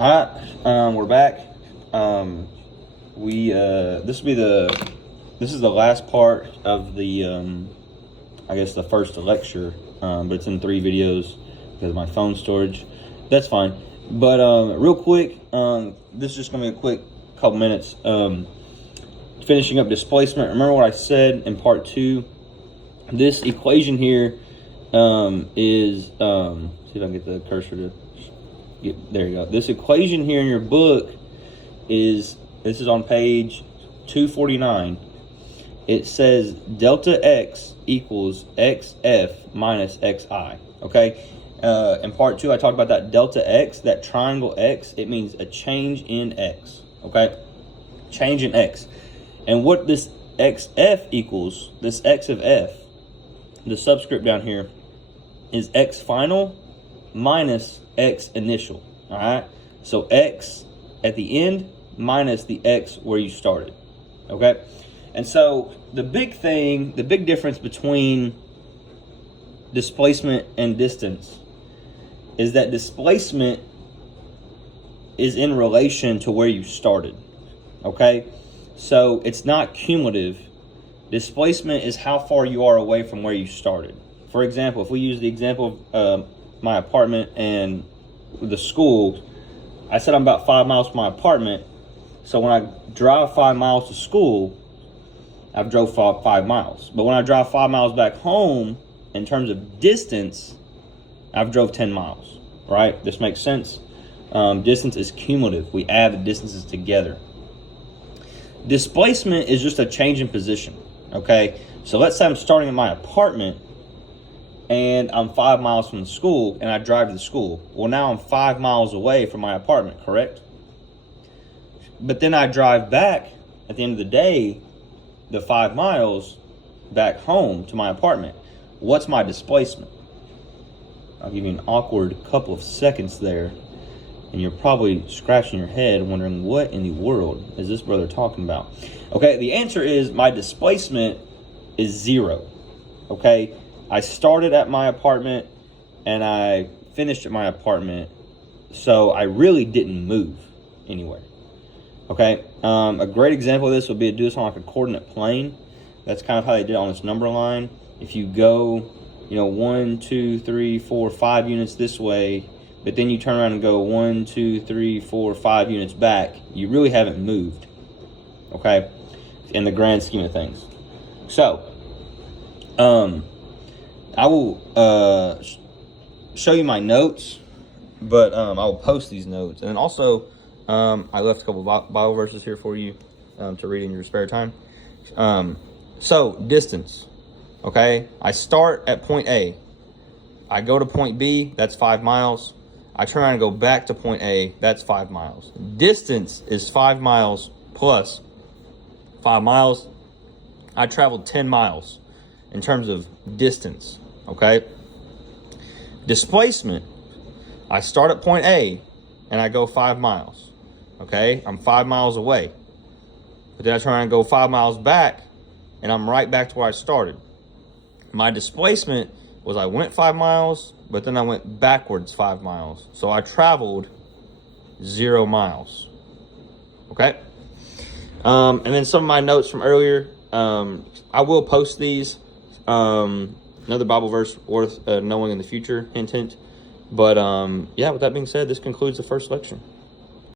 All right, we're back. This is the last part of the I guess the first lecture, but it's in 3 videos because of my phone storage. That's fine. But real quick, this is just gonna be a quick couple minutes. Finishing up displacement. Remember what I said in part 2? This equation here is see if I can get the cursor to there you go. This equation here in your book is on page 249. It says delta x equals xf minus xi. Okay. In part 2, I talked about that delta x, that triangle x. It means a change in x. Okay, change in x. And what this xf equals, this x of f, the subscript down here, is x final minus x initial. All right, so x at the end minus the x where you started. Okay, and so the big difference between displacement and distance is that displacement is in relation to where you started. Okay, so it's not cumulative. Displacement is how far you are away from where you started. For example, if we use the example of my apartment and the school, I said I'm about 5 miles from my apartment. So when I drive 5 miles to school, I've drove 5 miles. But when I drive 5 miles back home, in terms of distance, I've drove 10 miles, right? This makes sense. Distance is cumulative. We add the distances together. Displacement is just a change in position, okay? So let's say I'm starting at my apartment and I'm 5 miles from the school and I drive to the school. Well, now I'm 5 miles away from my apartment, correct? But then I drive back at the end of the day, the 5 miles back home to my apartment. What's my displacement? I'll give you an awkward couple of seconds there, and you're probably scratching your head wondering, what in the world is this brother talking about? Okay, the answer is my displacement is 0. Okay, I started at my apartment and I finished at my apartment, so I really didn't move anywhere. Okay, a great example of this would be to do this on like a coordinate plane. That's kind of how they did it on this number line. If you go, 1, 2, 3, 4, 5 units this way, but then you turn around and go 1, 2, 3, 4, 5 units back, you really haven't moved, okay, in the grand scheme of things. So, I will show you my notes, but I will post these notes. And then also, I left a couple of Bible verses here for you to read in your spare time. So, distance. Okay, I start at point A. I go to point B, that's 5 miles. I turn around and go back to point A, that's 5 miles. Distance is 5 miles plus 5 miles. I traveled 10 miles in terms of distance, okay? Displacement, I start at point A and I go 5 miles, okay? I'm 5 miles away. But then I turn around and go 5 miles back and I'm right back to where I started. My displacement was I went 5 miles, but then I went backwards 5 miles. So I traveled 0 miles. Okay? And then some of my notes from earlier, I will post these. Another Bible verse worth knowing in the future, hint, hint. But yeah, with that being said, this concludes the first lecture.